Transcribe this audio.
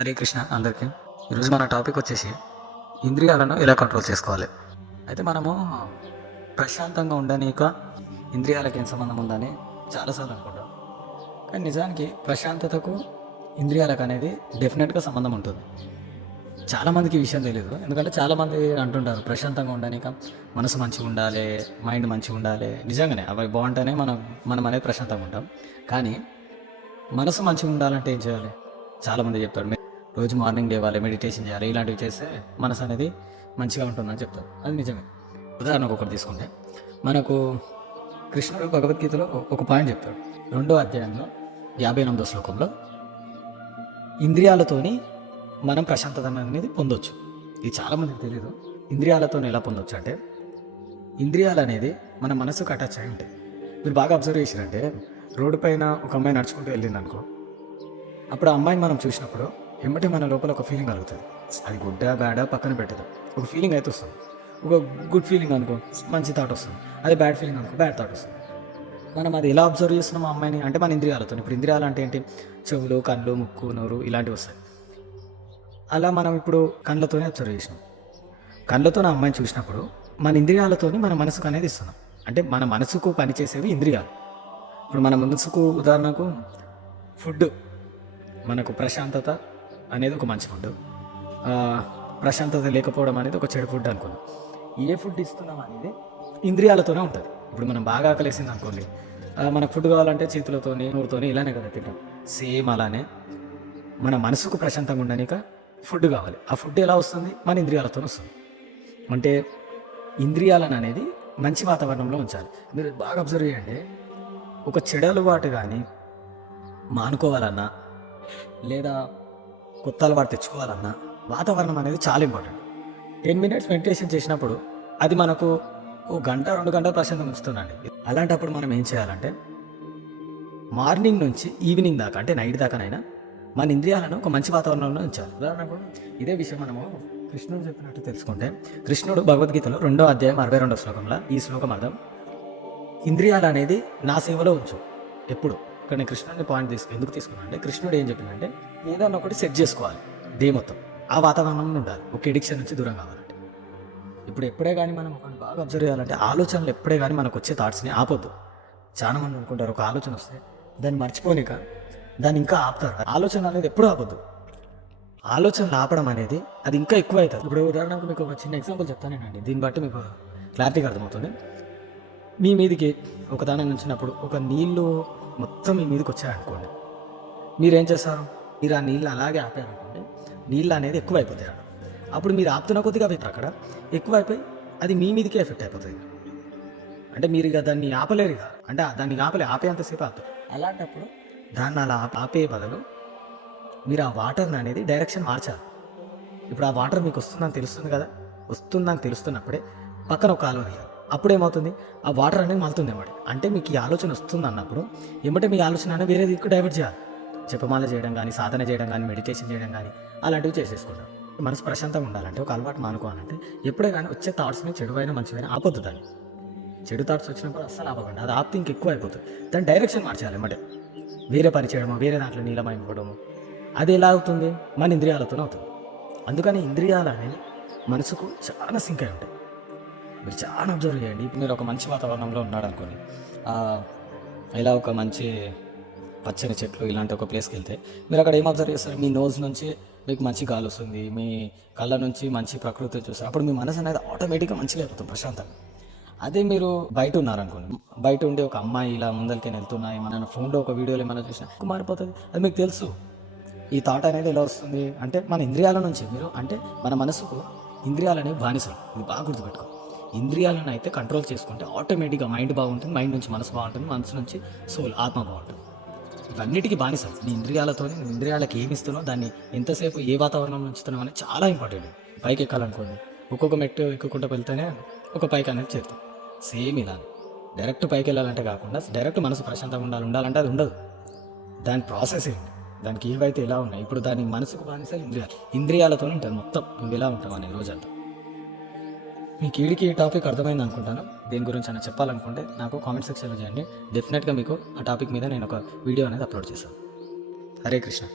హరే కృష్ణ అందరికీ. ఈరోజు మన టాపిక్ వచ్చేసి ఇంద్రియాలను ఎలా కంట్రోల్ చేసుకోవాలి? అయితే మనము ప్రశాంతంగా ఉండనీక ఇంద్రియాలకి ఏం సంబంధం ఉందని చాలాసార్లు అనుకుంటాం. కానీ నిజానికి ప్రశాంతతకు ఇంద్రియాలకు అనేది డెఫినెట్గా సంబంధం ఉంటుంది. చాలామందికి ఈ విషయం తెలియదు ఎందుకంటే చాలామంది అంటుంటారు ప్రశాంతంగా ఉండనీక మనసు మంచిగా ఉండాలి మైండ్ మంచిగా ఉండాలి. నిజంగానే అవి బాగుంటేనే మనం మనం అనేది ప్రశాంతంగా ఉంటాం. కానీ మనసు మంచిగా ఉండాలంటే ఏం చేయాలి? చాలామంది చెప్తారు రోజు మార్నింగ్ లేవాలి మెడిటేషన్ చేయాలి ఇలాంటివి చేస్తే మనసు అనేది మంచిగా ఉంటుందని చెప్తారు. అది నిజమే. ఉదాహరణకు ఒకటి తీసుకుంటే మనకు కృష్ణుడు భగవద్గీతలో ఒక పాయింట్ చెప్తాడు. రెండో అధ్యాయంలో యాభై ఎనిమిదో శ్లోకంలో ఇంద్రియాలతోని మనం ప్రశాంతత అనేది పొందొచ్చు. ఇది చాలామందికి తెలియదు ఇంద్రియాలతో ఎలా పొందొచ్చు అంటే ఇంద్రియాలు అనేది మన మనసుకు అటాచ్ అయి ఉంటాయి. మీరు బాగా అబ్జర్వ్ చేసిరంటే రోడ్డు పైన ఒక అమ్మాయి నడుచుకుంటూ వెళ్ళింది అనుకో అప్పుడు ఆ అమ్మాయిని మనం చూసినప్పుడు వెంబటే మన లోపల ఒక ఫీలింగ్ కలుగుతుంది. అది గుడ్డా బ్యాడా పక్కన పెట్టదు. ఒక ఫీలింగ్ అయితే వస్తుంది. ఒక గుడ్ ఫీలింగ్ అనుకో మంచి థాట్ వస్తుంది. అదే బ్యాడ్ ఫీలింగ్ అనుకో బ్యాడ్ థాట్ వస్తుంది. మనం అది ఎలా అబ్జర్వ్ చేస్తున్నాం అమ్మాయిని? అంటే మన ఇంద్రియాలతో. ఇప్పుడు ఇంద్రియాలు అంటే ఏంటి? చెవులు కళ్ళు ముక్కు నోరు ఇలాంటివి వస్తాయి. అలా మనం ఇప్పుడు కళ్ళతోనే అబ్జర్వ్ చేసినాం. కళ్ళతో నా అమ్మాయిని చూసినప్పుడు మన ఇంద్రియాలతోని మన మనసుకు అనేది ఇస్తున్నాం. అంటే మన మనసుకు పనిచేసేవి ఇంద్రియాలు. ఇప్పుడు మన మనసుకు ఉదాహరణకు ఫుడ్ మనకు ప్రశాంతత అనేది ఒక మంచి ఫుడ్. ప్రశాంతత లేకపోవడం అనేది ఒక చెడు ఫుడ్ అనుకున్నాం. ఏ ఫుడ్ ఇస్తున్నాం అనేది ఇంద్రియాలతోనే ఉంటుంది. ఇప్పుడు మనం బాగా ఆకలేసింది అనుకోండి మనకు ఫుడ్ కావాలంటే చేతులతోని నోరుతోని ఇలానే కదా తింటాం. సేమ్ అలానే మన మనసుకు ప్రశాంతంగా ఉండనిక ఫుడ్ కావాలి. ఆ ఫుడ్ ఎలా వస్తుంది? మన ఇంద్రియాలతో వస్తుంది. అంటే ఇంద్రియాలను అనేది మంచి వాతావరణంలో ఉంచాలి. మీరు బాగా అబ్జర్వ్ చేయండి. ఒక చెడు అలవాటు కానీ మానుకోవాలన్నా లేదా కొత్త అలవాటు తెచ్చుకోవాలన్నా వాతావరణం అనేది చాలా ఇంపార్టెంట్ టెన్ మినిట్స్ మెడిటేషన్ చేసినప్పుడు అది మనకు ఓ గంట రెండు గంటల ప్రశాంతం ఉంచుతుందండి అలాంటప్పుడు మనం ఏం చేయాలంటే మార్నింగ్ నుంచి ఈవినింగ్ దాకా అంటే నైట్ దాకానైనా మన ఇంద్రియాలను ఒక మంచి వాతావరణంలో ఉంచాలి. ఉదాహరణకు ఇదే విషయం మనము కృష్ణుడు చెప్పినట్టు తెలుసుకుంటే కృష్ణుడు భగవద్గీతలో రెండో అధ్యాయం అరవై రెండో శ్లోకంలో ఈ శ్లోకం అర్థం ఇంద్రియాలు అనేది నా సేవలో ఉంచు. ఎప్పుడు? ఇక్కడ నేను కృష్ణుడిని పాయింట్ తీసుకు ఎందుకు తీసుకున్నాను అంటే కృష్ణుడు ఏం చెప్పిందంటే ఏదన్నా ఒకటి సెట్ చేసుకోవాలి. దే మొత్తం. ఆ వాతావరణంలో ఉండాలి. ఒక ఎడిక్షన్ నుంచి దూరం కావాలంటే. ఇప్పుడు ఎప్పుడే కానీ మనం ఒకటి బాగా అబ్జర్వ్ చేయాలంటే ఆలోచనలు ఎప్పుడే కానీ మనకు వచ్చే థాట్స్ని ఆపొద్దు. చాలా మంది అనుకుంటారు ఒక ఆలోచన వస్తే దాన్ని మర్చిపోనిక దాన్ని ఇంకా ఆపుతారు. ఆలోచన అనేది ఎప్పుడు ఆపొద్దు. ఆలోచనలు ఆపడం అనేది అది ఇంకా ఎక్కువ అవుతుంది ఇప్పుడు ఉదాహరణకు మీకు ఒక చిన్న ఎగ్జాంపుల్ చెప్తానేనండి దీన్ని బట్టి మీకు క్లారిటీగా అర్థమవుతుంది. మీ మీదికి ఒక దాని నుంచినప్పుడు ఒక నీళ్ళు మొత్తం మీ మీదకి వచ్చాయనుకోండి. మీరేం చేస్తారు? మీరు ఆ నీళ్ళు అలాగే ఆపారనుకోండి నీళ్ళు అనేది ఎక్కువ అయిపోతాయి అక్కడ. అప్పుడు మీరు ఆపుతున్న కొద్దిగా అవి అక్కడ ఎక్కువ అయిపోయి అది మీ మీదకే ఎఫెక్ట్ అయిపోతుంది అంటే మీరు ఇక దాన్ని ఆపలేరు ఇక. అంటే దాన్ని ఆపలే ఆపేంతసేపు ఆపుతారు. అలాంటప్పుడు దాన్ని అలా ఆపే బదులు మీరు ఆ వాటర్ని అనేది డైరెక్షన్ మార్చాలి. ఇప్పుడు ఆ వాటర్ మీకు వస్తుందని తెలుస్తుంది కదా వస్తుందని తెలుస్తున్నప్పుడే పక్కన ఒక కాలువ తీయాలి. అప్పుడు ఏమవుతుంది ఆ వాటర్ అనేది మలుతుంది అన్నమాట అంటే మీకు ఈ ఆలోచన వస్తుంది అన్నప్పుడు ఏమంటే మీ ఆలోచన అనేది వేరే దిక్కు డైవర్ట్ చేయాలి. జపమాల చేయడం కానీ సాధన చేయడం కానీ మెడిటేషన్ చేయడం కానీ అలాంటివి చేసేసుకుంటాం మనసు ప్రశాంతంగా ఉండాలంటే ఒక అలవాటు మానుకోవాలంటే ఎప్పుడే కానీ వచ్చే థాట్స్ని చెడువైన మంచివైన ఆపొద్దు దాన్ని. చెడు థాట్స్ వచ్చినప్పుడు అస్సలు ఆపకండి అది ఆపితే ఇంకెక్కువ అయిపోతుంది. దాని డైరెక్షన్ మార్చాలి అంటే వేరే పని చేయడము వేరే దాంట్లో నీలమైపోవడము అది ఎలా అవుతుంది? మన ఇంద్రియాలతోనే అవుతుంది. అందుకని ఇంద్రియాలు అనేది మనసుకు చాలా సింక్ అయి ఉంటాయి. మీరు చాలా అబ్జర్వ్ చేయండి. ఇప్పుడు మీరు ఒక మంచి వాతావరణంలో ఉన్నాడు అనుకోండి ఇలా ఒక మంచి పచ్చని చెట్లు ఇలాంటి ఒక ప్లేస్కి వెళ్తే మీరు అక్కడ ఏం అబ్జర్వ్ చేస్తారు? మీ నోజ్ నుంచి మీకు మంచి గాలి వస్తుంది మీ కళ్ళ నుంచి మంచి ప్రకృతిని చూస్తారు. అప్పుడు మీ మనసు అనేది ఆటోమేటిక్గా మంచిగా అయిపోతుంది ప్రశాంతంగా. అదే మీరు బయట ఉన్నారనుకోండి బయట ఉండే ఒక అమ్మాయి ఇలా ముందరికి వెళ్తున్నా ఏమన్నా ఫోన్లో ఒక వీడియోలు ఏమైనా చూసినా మారిపోతుంది. అది మీకు తెలుసు. ఈ థాట్ అనేది ఎలా వస్తుంది? అంటే మన ఇంద్రియాల నుంచి మీరు అంటే మన మనసుకు ఇంద్రియాలనే బానిసలు. ఇది బాగా గుర్తుపెట్టుకో. ఇంద్రియాలను అయితే కంట్రోల్ చేసుకుంటే ఆటోమేటిక్గా మైండ్ బాగుంటుంది మైండ్ నుంచి మనసు బాగుంటుంది మనసు నుంచి సోల్ ఆత్మ బాగుంటుంది. ఇవన్నిటికీ బానిసలు. నీ ఇంద్రియాలతో నీ ఇంద్రియాలకు ఏమి ఇస్తున్నావు దాన్ని ఎంతసేపు ఏ వాతావరణంలో ఉంచుతున్నావు అనేది చాలా ఇంపార్టెంట్. పైకి ఎక్కాలనుకోండి. ఒక్కొక్క మెట్టు ఎక్కుకుంటూ వెళ్తేనే ఒక పైకి అనేది చేరుతాం. సేమ్ ఇలా. డైరెక్ట్ పైకి వెళ్ళాలంటే కాకుండా డైరెక్ట్ మనసు ప్రశాంతంగా ఉండాలి. ఉండాలంటే అది ఉండదు. దాని ప్రాసెస్ ఏంటి? దానికి ఏవైతే ఎలా ఉన్నాయి ఇప్పుడు దాని మనసుకు బానిస ఇంద్రియాలు. ఇంద్రియాలతో ఉంటుంది మొత్తం. నువ్వు ఎలా ఉంటావు అని రోజంతా. మీకు ఈడికి ఈ టాపిక్ అర్థమైంది అనుకుంటాను. దేని గురించి అయినా చెప్పాలనుకుంటే నాకు కామెంట్ సెక్షన్లో చేయండి. డెఫినెట్గా మీకు ఆ టాపిక్ మీద నేను ఒక వీడియో అనేది అప్లోడ్ చేస్తాను. హరే కృష్ణ.